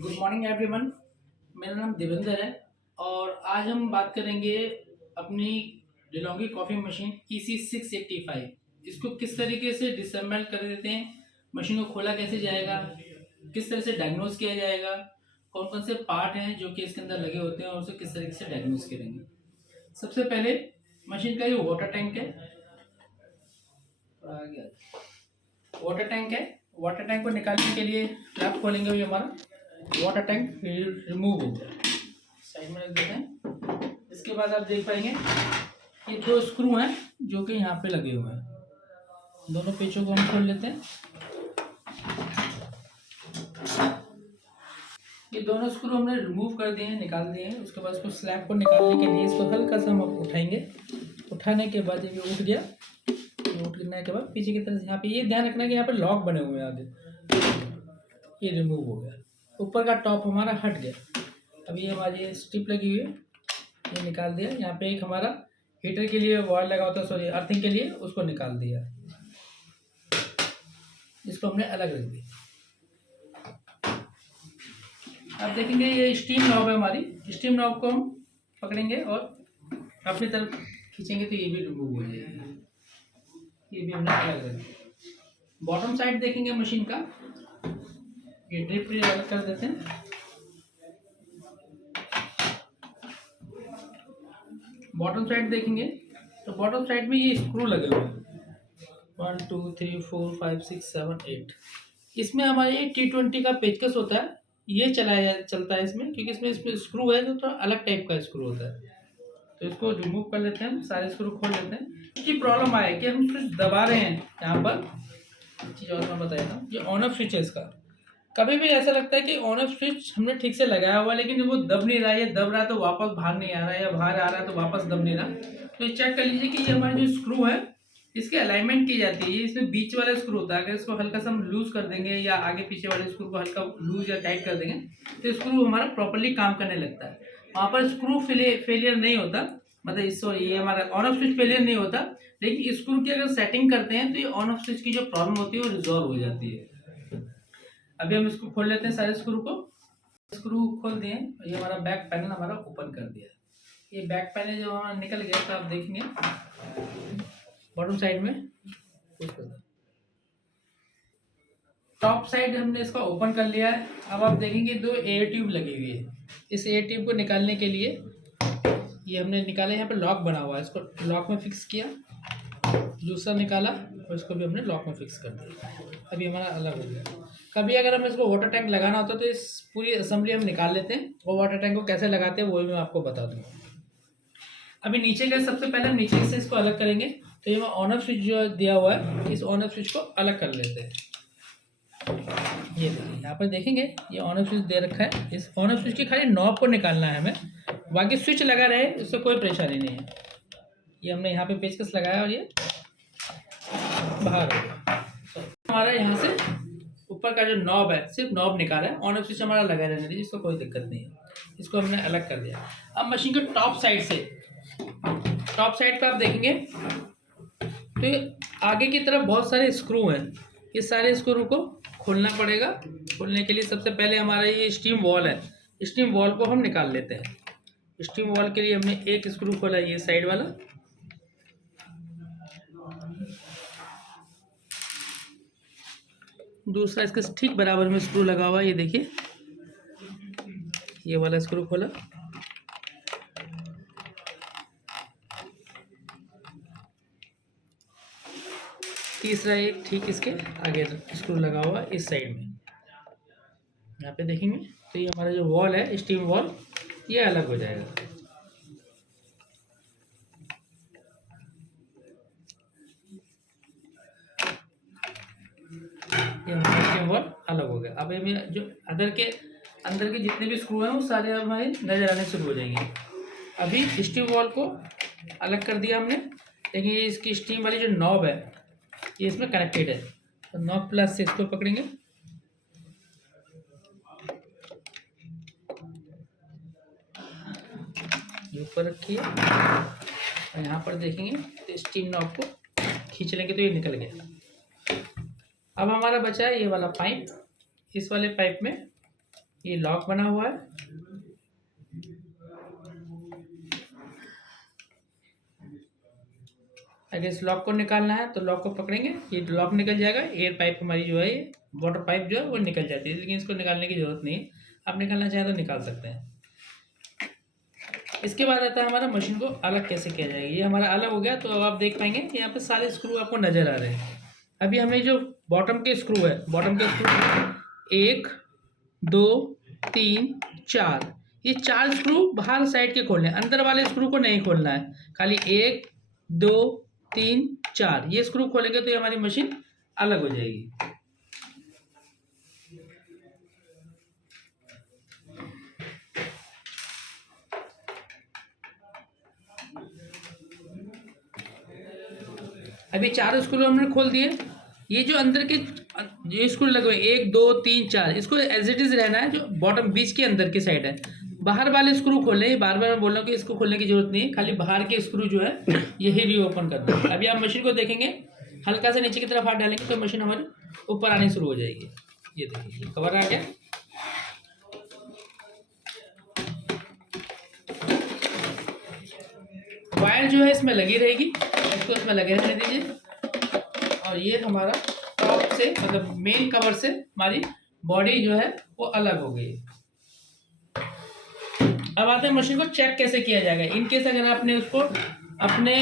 Good morning everyone. मेरा नाम देवेंद्र है और आज हम बात करेंगे अपनी डिलोंगी कॉफ़ी मशीन EC685। इसको किस तरीके से डिसमेंबल कर देते हैं, मशीन को खोला कैसे जाएगा, किस तरह से डायग्नोज किया जाएगा, कौन कौन से पार्ट हैं जो कि इसके अंदर लगे होते हैं और उसे किस तरीके से डायग्नोज करेंगे। सबसे पहले मशीन का ये वाटर टैंक है। वाटर टैंक है। वाटर टैंक को निकालने के लिए फ्लैप खोलेंगे। ये हमारा वाटर टैंक रिमूव हो गया, साइड में रख देते हैं। इसके बाद आप देख पाएंगे ये दो स्क्रू हैं जो कि यहाँ पे लगे हुए हैं। दोनों पेचों को हम खोल लेते हैं। ये दोनों स्क्रू हमने रिमूव कर दिए हैं, निकाल दिए हैं। उसके बाद इसको स्लैब को निकालने के लिए इसको हल्का सा हम उठाएंगे। उठाने के बाद ये उठ गया। उठने के बाद पीछे की तरफ यहाँ पे ये ध्यान रखना कि यहाँ पे लॉक बने हुए हैं आगे, ये रिमूव हो गया। ऊपर का टॉप हमारा हट गया। अभी हमारी स्ट्रिप लगी हुई है, ये निकाल दिया। यहाँ पे एक हमारा हीटर के लिए वायर लगा होता है, सॉरी अर्थिंग के लिए, उसको निकाल दिया। इसको हमने अलग रख दिया। अब देखेंगे ये स्टीम नॉब है हमारी। स्टीम नॉब को हम पकड़ेंगे और अपनी तरफ खींचेंगे तो ये भी रिमूव हो जाएगी। ये भी हमने अलग रख दिया। बॉटम साइड देखेंगे मशीन का, ये ड्रिप अलग कर देते हैं। बॉटम साइड देखेंगे तो बॉटम साइड में ये स्क्रू लगे हुए हैं 1 2 3 4 5 6 7 8। इसमें हमारे T20 का पेचकस होता है, ये चलता है इसमें, क्योंकि इसमें स्क्रू है जो थोड़ा अलग टाइप का स्क्रू होता है। तो इसको रिमूव कर लेते हैं, सारे स्क्रू खोल लेते हैं। इसकी प्रॉब्लम आए कि हम स्विच दबा रहे हैं। यहाँ पर चीज़ और मैं बताएगा, ये ऑन ऑफ स्विच है इसका। कभी भी ऐसा लगता है कि ऑन ऑफ स्विच हमने ठीक से लगाया हुआ लेकिन वो दब नहीं रहा है, दब रहा है तो वापस बाहर नहीं आ रहा है, या बाहर आ रहा है तो वापस दब नहीं रहा। तो ये चेक कर लीजिए कि ये हमारी जो स्क्रू है इसके अलाइनमेंट की जाती है। ये इसमें बीच वाला स्क्रू होता है, अगर इसको हल्का सा हम लूज कर देंगे या आगे पीछे वाले स्क्रू को हल्का लूज या टाइट कर देंगे तो स्क्रू हमारा प्रॉपरली काम करने लगता है। वहाँ पर स्क्रू फेलियर नहीं होता, मतलब सॉरी ये हमारा ऑन ऑफ स्विच फेलियर नहीं होता, लेकिन स्क्रू की अगर सेटिंग करते हैं तो ये ऑन ऑफ स्विच की जो प्रॉब्लम होती है वो रिजॉल्व हो जाती है। अभी हम इसको खोल लेते हैं सारे स्क्रू को। स्क्रू खोल दिए, ये हमारा बैक पैनल हमारा ओपन कर दिया। ये बैक पैनल जब हमारा निकल गया तो आप देखेंगे बॉटम साइड में टॉप साइड हमने इसका ओपन कर लिया है। अब आप देखेंगे दो एयर ट्यूब लगी हुई है। इस एयर ट्यूब को निकालने के लिए ये हमने निकाला, यहाँ पे लॉक बना हुआ है, इसको लॉक में फिक्स किया। दूसरा निकाला और इसको भी हमने लॉक में फिक्स कर दिया। अभी हमारा अलग हो गया। कभी अगर हमें इसको वाटर टैंक लगाना होता है तो इस पूरी असेंबली हम निकाल लेते हैं, और वाटर टैंक को कैसे लगाते हैं वो भी मैं आपको बता दूंगा। अभी नीचे का सबसे पहले हम नीचे से इसको अलग करेंगे। तो ये ऑन ऑफ स्विच जो दिया हुआ है, इस ऑन ऑफ स्विच को अलग कर लेते हैं। ये देखिए यहाँ पर देखेंगे ये ऑन ऑफ स्विच दे रखा है। इस ऑन ऑफ स्विच की खाली नॉब को निकालना है हमें, बाकी स्विच लगा रहे इससे कोई परेशानी नहीं है। ये हमने यहाँ पे पेचकस लगाया और ये बाहर हो गया। हमारा यहाँ से ऊपर का जो नॉब है सिर्फ नॉब निकाला है, ऑन ऑफ स्विच हमारा लगा रहने दीजिए, इसको कोई दिक्कत नहीं है। इसको हमने अलग कर दिया। अब मशीन के टॉप साइड पे आप देखेंगे तो आगे की तरफ बहुत सारे स्क्रू हैं। ये सारे स्क्रू को खोलना पड़ेगा। खोलने के लिए सबसे पहले हमारा ये स्टीम वॉल है, स्टीम वॉल को हम निकाल लेते हैं। स्टीम वॉल के लिए हमने एक स्क्रू खोला, ये साइड वाला। दूसरा इसके ठीक बराबर में स्क्रू लगा हुआ है, ये देखिए, ये वाला स्क्रू खोला। तीसरा एक ठीक इसके आगे स्क्रू लगा हुआ इस साइड में। यहाँ पे देखेंगे तो ये हमारा जो वॉल है स्टीम वॉल, ये अलग हो जाएगा। ये हमारा स्टीम वॉल अलग हो गया। अब हमें जो अंदर के जितने भी स्क्रू हैं वो सारे हमारे नजर आने शुरू हो जाएंगे। अभी स्टीम वॉल को अलग कर दिया हमने, लेकिन ये इसकी स्टीम वाली जो नॉब है ये इसमें कनेक्टेड है। तो नॉब प्लस से इसको पकड़ेंगे, ये ऊपर रखिए और यहाँ पर देखेंगे तो स्टीम नॉब को खींच लेंगे तो ये निकल गया। अब हमारा बचा है ये वाला पाइप। इस वाले पाइप में ये लॉक बना हुआ है। अगर इस लॉक को निकालना है तो लॉक को पकड़ेंगे, ये लॉक निकल जाएगा। एयर पाइप हमारी जो है, ये वाटर पाइप जो है वो निकल जाती है, लेकिन इसको निकालने की ज़रूरत नहीं है। आप निकालना चाहें तो निकाल सकते हैं। इसके बाद आता है हमारा मशीन को अलग कैसे किया जाएगा। ये हमारा अलग हो गया, तो अब आप देख पाएंगे कि यहाँ पे सारे स्क्रू आपको नज़र आ रहे हैं। अभी हमें जो बॉटम के स्क्रू है, बॉटम के स्क्रू 1 2 3 4, ये 4 स्क्रू बाहर साइड के खोलने हैं, अंदर वाले स्क्रू को नहीं खोलना है। खाली 1 2 3 4 ये स्क्रू खोलेंगे तो ये हमारी मशीन अलग हो जाएगी। अभी 4 स्क्रू हमने खोल दिए। ये जो अंदर के ये स्क्रू लगे हुए 1 2 3 4, इसको एज इट इज रहना है। जो बॉटम बीच के अंदर की साइड है, बाहर वाले स्क्रू खोलने, बार बार मैं बोल रहा हूँ कि इसको खोलने की जरूरत नहीं है, खाली बाहर के स्क्रू जो है यही रीओपन करना है। अभी आप मशीन को देखेंगे, हल्का से नीचे की तरफ हाथ डालेंगे तो मशीन हमारे ऊपर आनी शुरू हो जाएगी। ये देखिए कवर आ गया। वायर जो है इसमें लगी रहेगी, इसको इसमें लगे रहने दीजिए। और ये हमारा टॉप से, मतलब मेन कवर से हमारी बॉडी जो है वो अलग हो गई। अब आते हैं मशीन को चेक कैसे किया जाएगा। इनकेस अगर आपने उसको अपने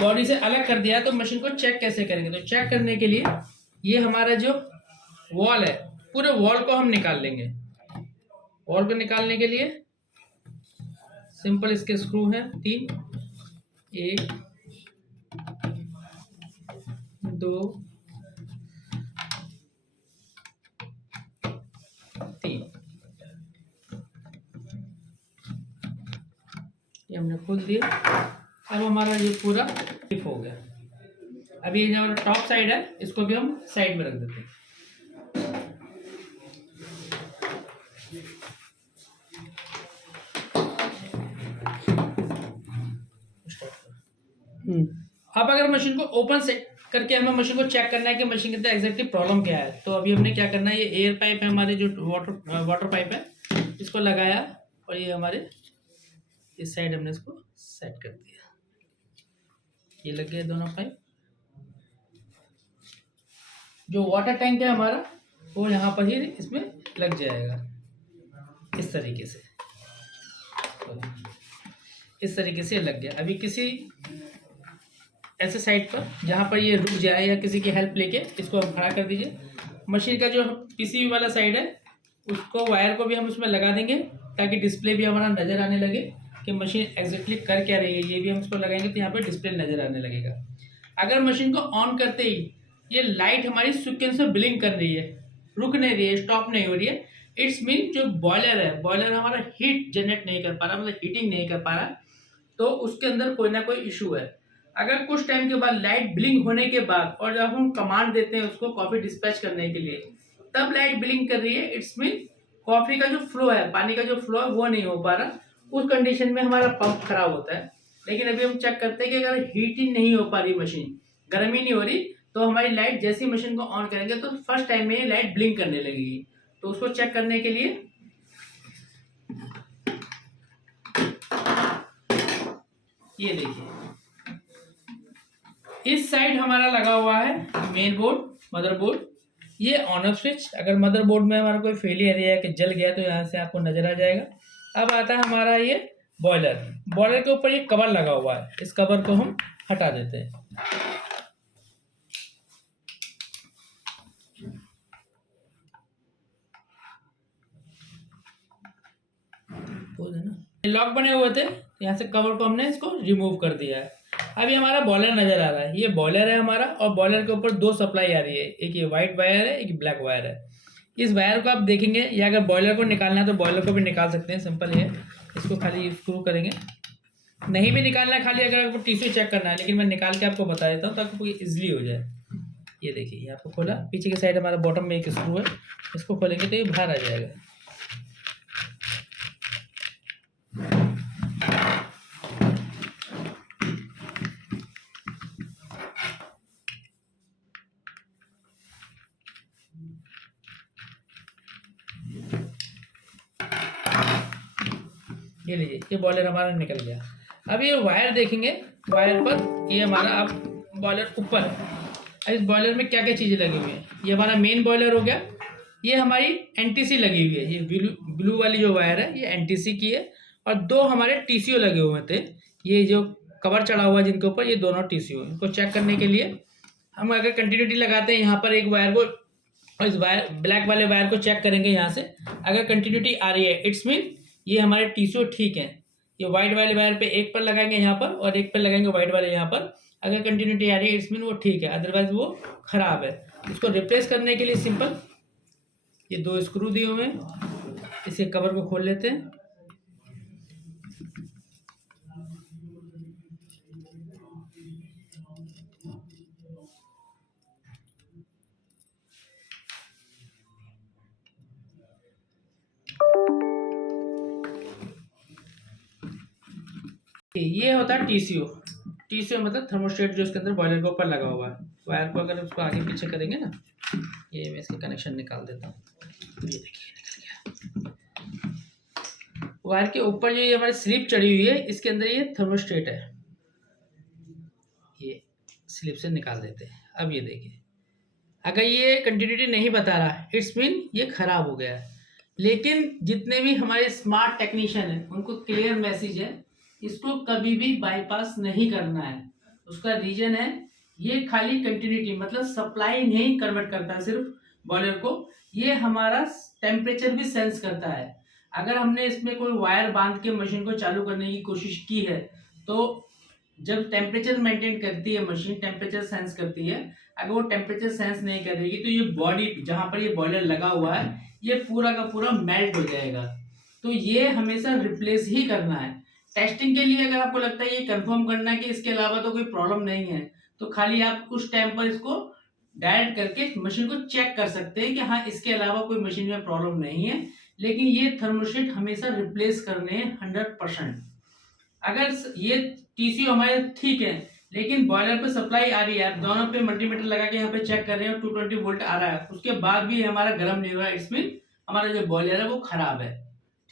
बॉडी से अलग कर दिया तो मशीन को चेक कैसे करेंगे। तो चेक करने के लिए ये हमारा जो वॉल है, पूरे वॉल को हम निकाल लेंगे। वॉल को निकालने के लिए सिंपल इसके स्क्रू हैं 3, 1 2 3, ये हमने खोल दिया। अब हमारा ये पूरा फिट हो गया। अभी ये जो टॉप साइड है इसको भी हम साइड में रख देते हैं। अब अगर मशीन को ओपन सेट करके हमें मशीन को चेक करना है कि मशीन के अंदर एग्जैक्टली प्रॉब्लम क्या है, तो अभी हमने क्या करना है, ये एयर पाइप है हमारे, जो वाटर पाइप है, इसको लगाया और ये हमारे इस साइड हमने इसको सेट कर दिया। ये लग गया दोनों पाइप। जो वाटर टैंक है हमारा वो यहाँ पर ही इसमें लग जाएगा इस तरीके से। इस तरीके से लग गया। अभी किसी ऐसे साइड पर जहाँ पर ये रुक जाए या किसी की हेल्प लेके इसको हम खड़ा कर दीजिए। मशीन का जो पीसीबी वाला साइड है उसको, वायर को भी हम उसमें लगा देंगे ताकि डिस्प्ले भी हमारा नज़र आने लगे कि मशीन एग्जैक्टली कर क्या रही है। ये भी हम इसको लगाएंगे तो यहाँ पर डिस्प्ले नज़र आने लगेगा। अगर मशीन को ऑन करते ही ये लाइट हमारी सेकेंड से ब्लिंक कर रही है, रुक नहीं रही है, स्टॉप नहीं हो रही है, इट्स मीन जो बॉयलर है, बॉयलर हमारा हीट जनरेट नहीं कर पा रहा, मतलब हीटिंग नहीं कर पा रहा, तो उसके अंदर कोई ना कोई इशू है। अगर कुछ टाइम के बाद लाइट ब्लिंक होने के बाद और जब हम कमांड देते हैं उसको कॉफ़ी डिस्पैच करने के लिए, तब लाइट ब्लिंक कर रही है, इट्स मीन कॉफ़ी का जो फ्लो है, पानी का जो फ्लो है वो नहीं हो पा रहा। उस कंडीशन में हमारा पंप खराब होता है। लेकिन अभी हम चेक करते हैं कि अगर हीटिंग नहीं हो पा रही, मशीन गर्म ही नहीं हो रही, तो हमारी लाइट जैसी मशीन को ऑन करेंगे तो फर्स्ट टाइम में लाइट ब्लिंक करने लगेगी। तो उसको चेक करने के लिए ये देखिए, इस साइड हमारा लगा हुआ है मेन बोर्ड, मदरबोर्ड। ये ऑन ऑफ स्विच, अगर मदरबोर्ड में हमारा कोई फेलियर है कि जल गया तो यहाँ से आपको नजर आ जाएगा। अब आता है हमारा ये बॉयलर। बॉयलर के ऊपर ये कवर लगा हुआ है, इस कवर को हम हटा देते हैं। लॉक बने हुए थे, यहाँ से कवर को हमने इसको रिमूव कर दिया है। अभी हमारा बॉयलर नजर आ रहा है, ये बॉयलर है हमारा, और बॉयलर के ऊपर 2 सप्लाई आ रही है, एक ये वाइट वायर है, एक ब्लैक वायर है। इस वायर को आप देखेंगे, या अगर बॉयलर को निकालना है तो बॉयलर को भी निकाल सकते हैं, सिंपल है। इसको खाली स्क्रू करेंगे, नहीं भी निकालना है, खाली अगर आपको टीसू चेक करना है, लेकिन मैं निकाल के आपको बता देता हूँ ताकि ईजिली हो जाए। ये देखिए, ये आपको खोला, पीछे की साइड हमारा बॉटम में एक स्क्रू है, इसको खोलेंगे तो ये बाहर आ जाएगा। ये लीजिए, ये बॉयलर हमारा निकल गया। अब ये वायर देखेंगे, वायर पर ये हमारा अब बॉयलर ऊपर है। अब इस बॉयलर में क्या क्या चीज़ें लगी हुई हैं, ये हमारा मेन बॉयलर हो गया, ये हमारी एनटीसी लगी हुई है, ये ब्लू वाली जो वायर है ये एनटीसी की है, और दो हमारे टीसीओ लगे हुए थे, ये जो कवर चढ़ा हुआ है जिनके ऊपर, ये दोनों टीसीओ। इनको चेक करने के लिए हम अगर कंटिन्यूटी लगाते हैं यहाँ पर एक वायर को, और इस वायर ब्लैक वाले वायर को चेक करेंगे यहाँ से, अगर कंटिन्यूटी आ रही है इट्स मीन ये हमारे टीसीओ ठीक है। ये वाइट वाले वायर पे एक पर लगाएंगे यहाँ पर, और एक पर लगाएंगे वाइट वाले यहाँ पर, अगर कंटिन्यूटी आ रही है इट्स मीन वो ठीक है, अदरवाइज वो खराब है। इसको रिप्लेस करने के लिए सिंपल ये दो स्क्रू दिए हुए हैं, इसे कवर को खोल लेते हैं। ये होता है टीसीओ। टीसीओ मतलब थर्मोस्टेट, जो इसके अंदर बॉयलर के ऊपर लगा हुआ है। वायर को अगर उसको आगे पीछे करेंगे ना, ये मैं इसका कनेक्शन निकाल देता हूँ, ये देखिए निकल गया। वायर के ऊपर जो ये हमारी स्लिप चढ़ी हुई है, इसके अंदर ये थर्मोस्टेट है, ये स्लिप से निकाल देते हैं। अब ये देखिए, अगर ये कंटिन्यूटी नहीं बता रहा इट्स मीन ये खराब हो गया है। लेकिन जितने भी हमारे स्मार्ट टेक्नीशियन हैं उनको क्लियर मैसेज है, इसको कभी भी बाईपास नहीं करना है। उसका रीजन है ये खाली कंटिन्यूटी मतलब सप्लाई नहीं कन्वर्ट करता सिर्फ बॉयलर को, ये हमारा टेम्परेचर भी सेंस करता है। अगर हमने इसमें कोई वायर बांध के मशीन को चालू करने की कोशिश की है, तो जब टेम्परेचर मेंटेन करती है मशीन, टेम्परेचर सेंस करती है, अगर वो टेम्परेचर सेंस नहीं करेगी तो ये बॉडी जहाँ पर ये बॉयलर लगा हुआ है ये पूरा का पूरा मेल्ट हो जाएगा। तो ये हमेशा रिप्लेस ही करना है। टेस्टिंग के लिए अगर आपको लगता है ये कंफर्म करना है कि इसके अलावा तो कोई प्रॉब्लम नहीं है, तो खाली आप उस टाइम पर इसको डायरेक्ट करके मशीन को चेक कर सकते हैं कि हाँ इसके अलावा कोई मशीन में प्रॉब्लम नहीं है। लेकिन ये थर्मोस्टेट हमेशा रिप्लेस करने हैं 100%। अगर ये टीसीओ हमारे ठीक है लेकिन बॉयलर पे सप्लाई आ रही है, आप दोनों पे मल्टीमीटर लगा के यहाँ पे चेक कर रहे हैं और 220 वोल्ट आ रहा है, उसके बाद भी हमारा गर्म नहीं हो रहा है, इसमें हमारा जो बॉयलर है वो खराब है।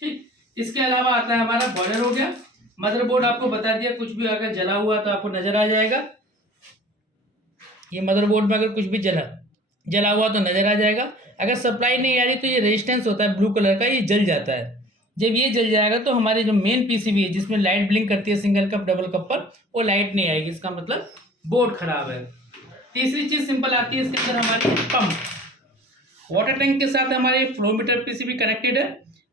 ठीक, इसके अलावा आता है हमारा बॉयलर हो गया। मदरबोर्ड आपको बता दिया, कुछ भी अगर जला हुआ तो आपको नजर आ जाएगा। ये मदरबोर्ड में अगर कुछ भी जला हुआ तो नजर आ जाएगा। अगर सप्लाई नहीं आ रही तो ये रेजिस्टेंस होता है ब्लू कलर का, ये जल जाता है। जब ये जल जाएगा तो हमारे जो मेन पीसीबी है जिसमें लाइट ब्लिंक करती है सिंगल कप डबल कप पर, वो लाइट नहीं आएगी, इसका मतलब बोर्ड खराब है। तीसरी चीज सिंपल आती है इसके अंदर हमारी पंप। वाटर टैंक के साथ हमारे फ्लो मीटर पीसीबी कनेक्टेड है।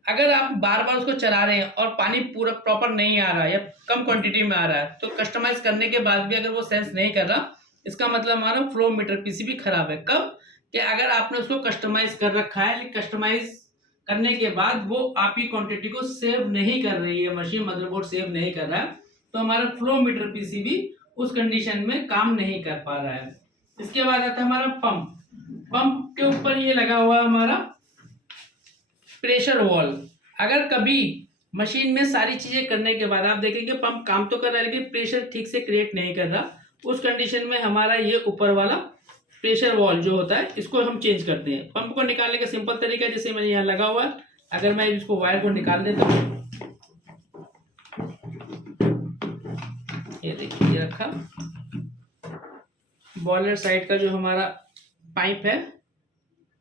अगर आप बार बार उसको चला रहे हैं और पानी पूरा प्रॉपर नहीं आ रहा या कम क्वांटिटी में आ रहा है, तो कस्टमाइज करने के बाद भी अगर वो सेंस नहीं कर रहा, इसका मतलब हमारा फ्लो मीटर पीसीबी खराब है। कब कि अगर आपने उसको कस्टमाइज कर रखा है, लेकिन कस्टमाइज करने के बाद वो आपकी क्वांटिटी को सेव नहीं कर रही है, मशीन मदरबोर्ड सेव नहीं कर रहा है, तो हमारा फ्लो मीटर पीसीबी उस कंडीशन में काम नहीं कर पा रहा है। इसके बाद आता है हमारा पंप। पंप के ऊपर ये लगा हुआ हमारा प्रेशर वॉल। अगर कभी मशीन में सारी चीजें करने के बाद आप देखेंगे पंप काम तो कर रहा है लेकिन प्रेशर ठीक से क्रिएट नहीं कर रहा, उस कंडीशन में हमारा ये ऊपर वाला प्रेशर वॉल जो होता है इसको हम चेंज करते हैं। पंप को निकालने का सिंपल तरीका जैसे मैंने यहाँ लगा हुआ है, अगर मैं इसको वायर को निकाल देता हूँ, ये देखिए ये रखा। बॉयलर साइड का जो हमारा पाइप है,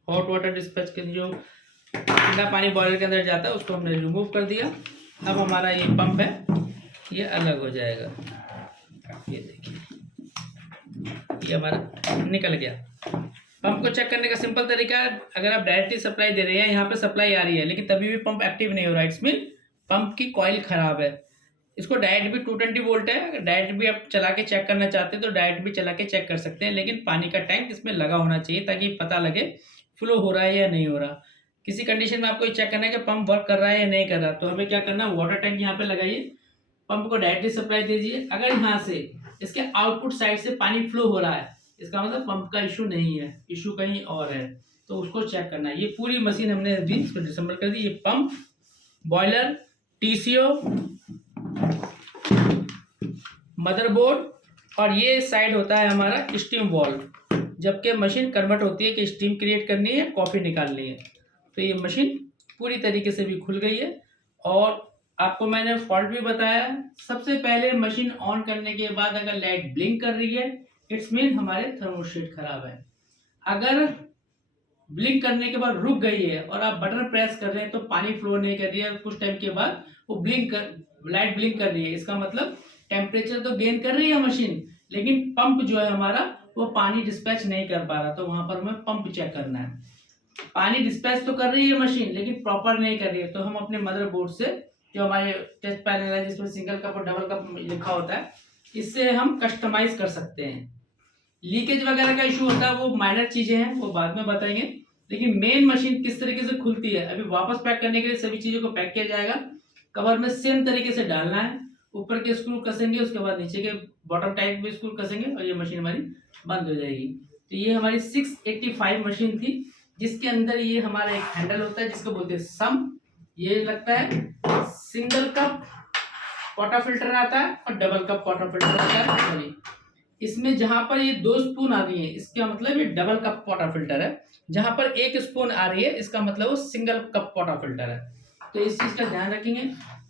हॉट वाटर डिस्पैच के जो ठंडा पानी बॉयलर के अंदर जाता है उसको हमने रिमूव कर दिया। अब हमारा ये पंप है ये अलग हो जाएगा, ये देखिए ये हमारा निकल गया। पंप को चेक करने का सिंपल तरीका है, अगर आप डायरेक्टली सप्लाई दे रहे हैं, यहाँ पे सप्लाई आ रही है लेकिन तभी भी पंप एक्टिव नहीं हो रहा है, इट्स मीन पंप की कॉइल खराब है। इसको डायरेक्ट भी 220 वोल्ट है, अगर डायरेक्ट भी आप चला के चेक करना चाहते हैं तो डायरेक्ट भी चला के चेक कर सकते हैं, लेकिन पानी का टैंक इसमें लगा होना चाहिए ताकि पता लगे फ्लो हो रहा है या नहीं हो रहा। किसी कंडीशन में आपको चेक करना है कि पंप वर्क कर रहा है या नहीं कर रहा, तो हमें क्या करना है, वाटर टैंक यहाँ पे लगाइए, पंप को डायरेक्टली सप्लाई दीजिए। अगर यहाँ से इसके आउटपुट साइड से पानी फ्लो हो रहा है, इसका मतलब पंप का इशू नहीं है, इशू कहीं और है, तो उसको चेक करना है। ये पूरी मशीन हमने अभी इसको डिसम्बल कर दी। ये पंप, बॉयलर, टीसीओ, मदरबोर्ड और ये साइड होता है हमारा स्टीम वाल्व। जबकि मशीन कन्वर्ट होती है कि स्टीम क्रिएट करनी है या कॉफ़ी निकालनी है। तो ये मशीन पूरी तरीके से भी खुल गई है और आपको मैंने फॉल्ट भी बताया। सबसे पहले मशीन ऑन करने के बाद अगर लाइट ब्लिंक कर रही है, इट्स मीन हमारे थर्मोस्टेट खराब है। अगर ब्लिंक करने के बाद रुक गई है और आप बटन प्रेस कर रहे हैं तो पानी फ्लो नहीं कर रही है, कुछ टाइम के बाद वो लाइट ब्लिंक कर रही है, इसका मतलब टेम्परेचर तो गेन कर रही है मशीन, लेकिन पंप जो है हमारा वो पानी डिस्पैच नहीं कर पा रहा। तो वहां पर हमें पंप चेक करना है। पानी डिस्पैच तो कर रही है मशीन लेकिन प्रॉपर नहीं कर रही है, तो हम अपने मदरबोर्ड से जो हमारे टेस्ट पैनल है जिसमें सिंगल कप और डबल कप लिखा होता है, इससे हम कस्टमाइज कर सकते हैं। लीकेज वगैरह का इशू होता है वो माइनर चीजें हैं, वो बाद में बताएंगे। लेकिन मेन मशीन किस तरीके से खुलती है, अभी वापस पैक करने के लिए सभी चीजों को पैक किया जाएगा। कवर में सेम तरीके से डालना है, ऊपर के स्क्रू कसेंगे, उसके बाद नीचे के बॉटम टाइप में स्क्रू कसेंगे और ये मशीन हमारी बंद हो जाएगी। तो ये हमारी 685 मशीन थी, जिसके अंदर ये हमारा एक हैंडल होता है जिसको बोलते हैं सम। ये लगता है सिंगल कप वाटर फिल्टर आता है और डबल कप वाटर फिल्टर आता है। सॉरी, इसमें जहां पर ये 2 स्पून आ रही है इसका मतलब ये डबल कप वाटर फिल्टर है, जहां पर 1 स्पून आ रही है इसका मतलब वो सिंगल कप वाटर फिल्टर है। तो इस चीज का ध्यान रखेंगे।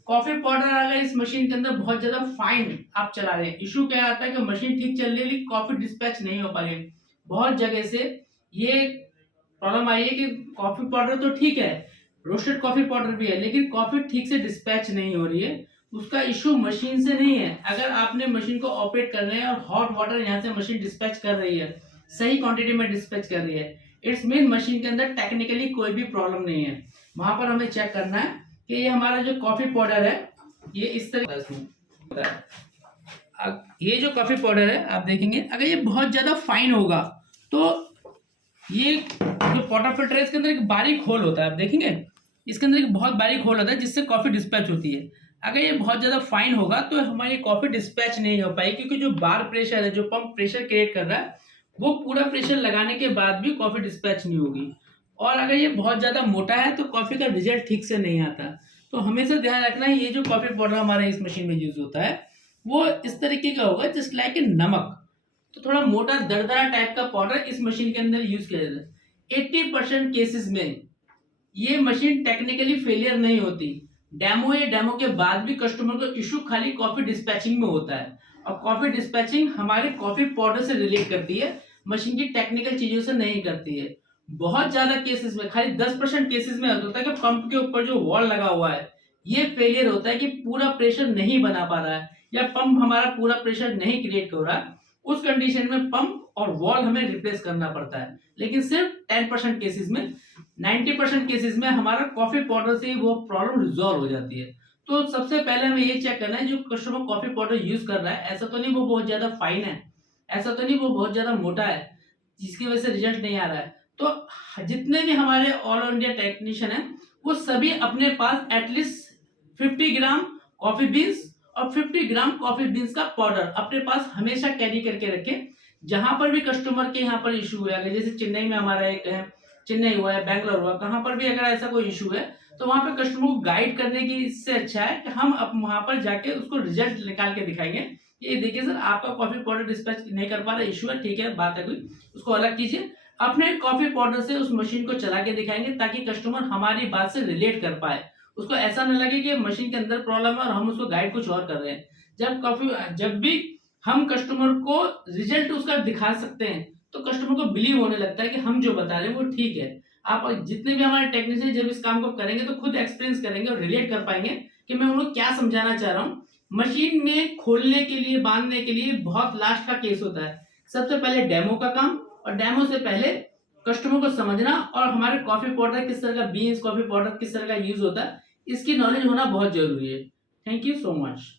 कॉफी पाउडर अगर इस मशीन के अंदर बहुत ज्यादा फाइन आप चला रहे हैं, इशू क्या आता है कि मशीन ठीक चल रही है लेकिन कॉफी डिस्पैच नहीं हो पा रही है। बहुत जगह से ये प्रॉब्लम आई है कि कॉफी पाउडर तो ठीक है, रोस्टेड कॉफी पाउडर भी है, लेकिन कॉफी ठीक से डिस्पैच नहीं हो रही है। उसका इशू मशीन से नहीं है। अगर आपने मशीन को ऑपरेट कर रहे हैं और हॉट वाटर यहाँ से मशीन डिस्पैच कर रही है, सही क्वांटिटी में डिस्पैच कर रही है, इट्स मीन मशीन के अंदर टेक्निकली कोई भी प्रॉब्लम नहीं है। वहां पर हमें चेक करना है कि ये हमारा जो कॉफी पाउडर है ये इस तरह से, ये जो कॉफी पाउडर है आप देखेंगे अगर ये बहुत ज्यादा फाइन होगा तो ये जो वाटर फिल्टर है इसके अंदर एक बारीक होल होता है, आप देखेंगे इसके अंदर एक बहुत बारीक होल होता है जिससे कॉफी डिस्पैच होती है। अगर ये बहुत ज्यादा फाइन होगा तो हमारी कॉफी डिस्पैच नहीं हो पाएगी, क्योंकि जो बार प्रेशर है, जो पंप प्रेशर क्रिएट कर रहा है, वो पूरा प्रेशर लगाने के बाद भी कॉफी डिस्पैच नहीं होगी। और अगर ये बहुत ज्यादा मोटा है तो कॉफी का रिजल्ट ठीक से नहीं आता। तो हमेशा ध्यान रखना है ये जो कॉफी पाउडर हमारे इस मशीन में यूज होता है वो इस तरीके का होगा जस्ट लाइक ए नमक। तो थोड़ा मोटा दरदरा टाइप का पाउडर इस मशीन के अंदर यूज किया जाता है। 80% केसेस में ये मशीन टेक्निकली फेलियर नहीं होती। डेमो या डेमो के बाद भी कस्टमर को इशू खाली कॉफी डिस्पैचिंग में होता है, और कॉफी डिस्पैचिंग हमारे कॉफी पाउडर से रिलेट करती है, मशीन की टेक्निकल चीजों से नहीं करती है। बहुत ज्यादा केसेस में, खाली 10% केसेस में होता है कि पंप के ऊपर जो वॉल लगा हुआ है ये फेलियर होता है कि पूरा प्रेशर नहीं बना पा रहा है या पंप हमारा पूरा प्रेशर नहीं क्रिएट हो रहा है। उस कंडीशन में पंप और वॉल हमें रिप्लेस करना पड़ता है। लेकिन सिर्फ 10% केसेस में, 90% केसेस में हमारा कॉफी पाउडर से वो प्रॉब्लम रिजॉल्व हो जाती है। तो सबसे पहले हमें ये चेक करना है जो कस्टमर कॉफी पाउडर यूज कर रहा है ऐसा तो नहीं वो बहुत ज्यादा फाइन है, ऐसा तो नहीं वो बहुत ज्यादा मोटा है जिसकी वजह से रिजल्ट नहीं आ रहा है। तो जितने भी हमारे ऑल इंडिया टेक्नीशियन है वो सभी अपने पास एटलीस्ट 50 ग्राम कॉफी बीन्स और 50 ग्राम कॉफी बीन्स का पाउडर अपने पास हमेशा कैरी करके रखें। जहां पर भी कस्टमर के यहाँ पर इशू है, जैसे चेन्नई में हमारा एक है, चेन्नई हुआ है, बैंगलोर हुआ, कहाँ पर भी अगर ऐसा कोई इशू है तो वहां पे कस्टमर को गाइड करने की इससे अच्छा है कि हम अब वहां पर जाके उसको रिजल्ट निकाल के दिखाएंगे। ये देखिए सर आपका कॉफी पाउडर डिस्पैच नहीं कर पा रहा, इशू है, ठीक है, बात है कोई, उसको अलग कीजिए। अपने कॉफी पाउडर से उस मशीन को चला के दिखाएंगे ताकि कस्टमर हमारी बात से रिलेट कर पाए, उसको ऐसा न लगे कि मशीन के अंदर प्रॉब्लम है और हम उसको गाइड कुछ और कर रहे हैं। जब भी हम कस्टमर को रिजल्ट उसका दिखा सकते हैं तो कस्टमर को बिलीव होने लगता है कि हम जो बता रहे हैं वो ठीक है। आप जितने भी हमारे टेक्नीशियन जब इस काम को करेंगे तो खुद एक्सपीरियंस करेंगे और रिलेट कर पाएंगे कि मैं उनको क्या समझाना चाह रहा हूँ। मशीन में खोलने के लिए, बांधने के लिए बहुत लास्ट का केस होता है। सबसे पहले डेमो का काम, और डेमो से पहले कस्टमर को समझना और हमारे कॉफी पाउडर किस तरह का, बीन्स कॉफी पाउडर किस तरह का यूज होता है, इसकी नॉलेज होना बहुत जरूरी है। Thank you so much.